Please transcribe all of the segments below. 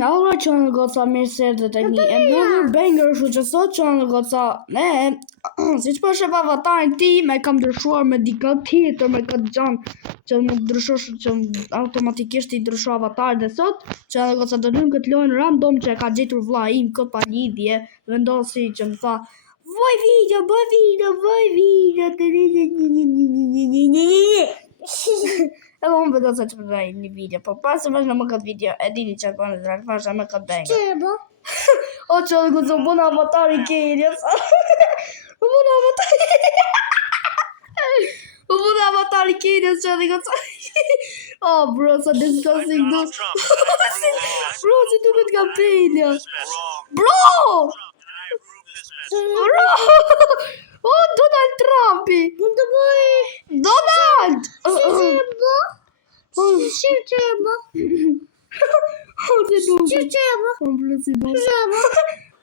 Allora që në goca mirë se dhe të një another banger, shu që sot që në goca si që po shep avatarin tim e kam ndryshuar me dika tjetër me këtë gjanë që më ndryshosh që automatikisht i ndrysho avatarin dhe sot që në goca do lumë këtë lojnë random që e ka gjetur vlla im këtë pa lidhje vendosi që më tha voj video edhe unë vedo se që përrej një video, po pasë më në më këtë video, e dini që përnë dhe rafasha me këtë bengë. Që e bo? O që edhe këtë zë bëna avatari kërjes. U bëna avatari kërjes që edhe këtë. Oh bro, sa disgusting do. Bro, si du këtë ka penja. Bro! Oh, Donald Trumpi! Donald!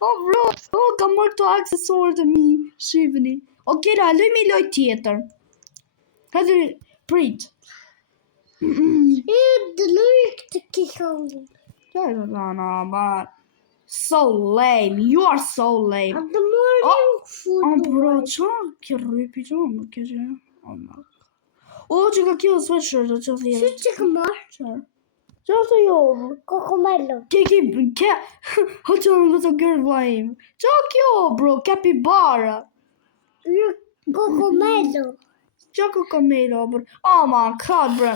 Oh bro, kam marrë këto aksesuarët e mi, shifni. Okej, loj me loj tjetër. Hajde, prit. So lame, you are so lame. Oh bro, qa? Kjo rripi qa? Që ka kjo sweatshirt që thjerë. Që ka marrë? Qa është jo? Kokomello. O që në të gërë vlajim. Qa kjo bro? Capybara. Kokomello. Qa kokomello bro? Oh my god bro.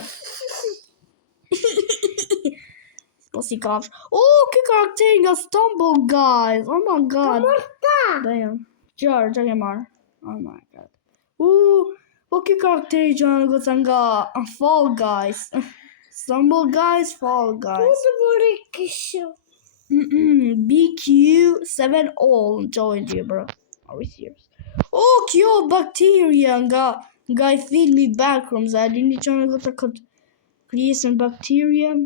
Po si kafsh. Kë karakter nga Stumble Guys. Oh my god. Damn. Që ke marrë? Oh my god. Kë karakter që në gëtë nga Fall Guys. Stumble Guys, Fall Guys. Po të mori këshu. BQ7 all joined you bro. Are we serious? Kjo bacteria nga I filmi Backrooms. A dini që në gëtë këtë krijesën bacteria?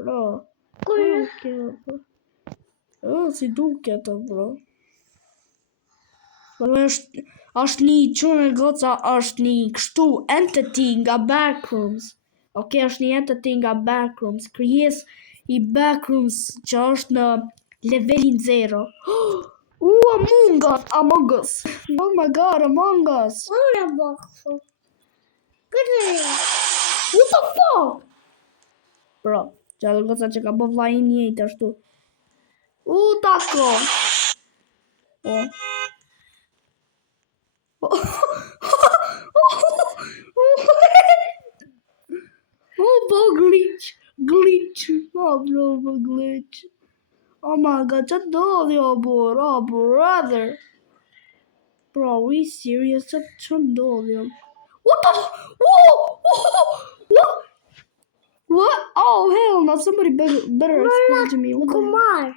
Bro. Si duke të bro. Është një qënë goca, është një kështu entity nga Backrooms. Është një entity nga Backrooms. Krijes i Backrooms që është në levelin 0. Among Us. Oh my god, Among Us. What the fuck? Bro, që edhe goca që ka bo vlajin njëjtë ashtu. Tako. Po glitch. Glitch. Oh my god, që ndodhi brother. Bro, are we serious? Që ndodhi What the What? Oh hell no, somebody better explain to me. Kumar.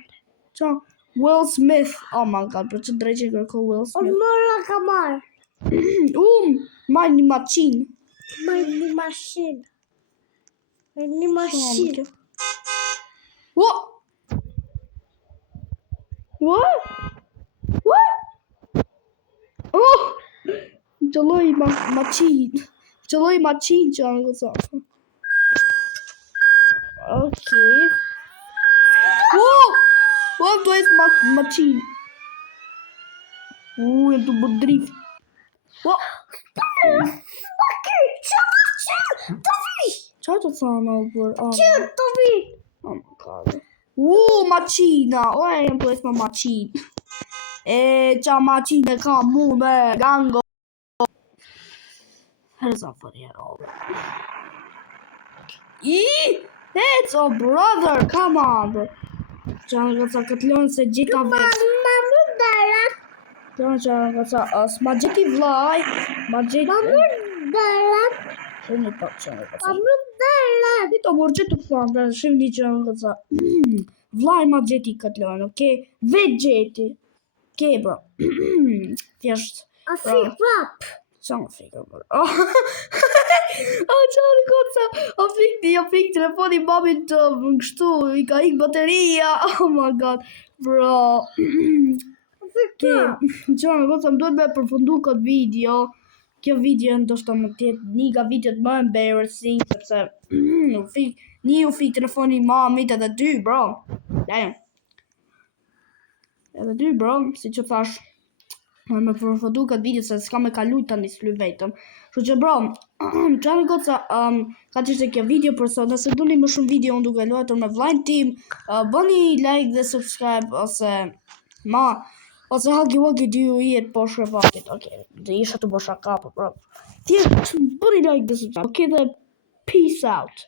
Will Smith. Oh my god, bro, që drejqe kërko Will Smith. Mëra kamar. Mighty Machine. Mighty Machine. What? Qëlloj Machine. Që anë gësa. Okay. What do is Machine? Jem të bët drift. Qa të thana o për? Oh my god. Machina. Jem të isma Machine. Qa Machine ka mu me gango. Here's up for the head over. It's a brother. Come on bro. Qa në gëca këtë lonë se gjitha veç. Qa në gëca s'ma gjithi vlaj. Shëni pak që në gëca. Dito mërë gjithu fanë. Shëni që në gëca. Vlaj ma gjithi këtë lonë, okej? Veç gjithi. Okej bro. Thjesht. A fik rap. Qa më fika bro. Qa në gëca. A fik telefoni babin të kështu. I ka ik bateria. Oh my god. Bro. Qa në gëca më duhet me përfundu këtë video. Kjo video ndoshta më tjetë një nga videot më embarrassing sepse Një u fi telefoni mamit edhe 2, bro. Damn. Edhe 2, bro, si që thash. Me përfotu këtë video se s'ka me kalu tani s'luj vetëm. Kështu që bro, çfarë goca, ka qishte kjo video për sot. Nëse duni më shumë video unë duke luajtur me vllajën tim, bëni like dhe subscribe ose huggy wuggy do you eat poshtë vakit. Okej, dhe isha të bosha kapë, bro. Thjesht bëni like dhe subscribe. Okej, dhe peace out.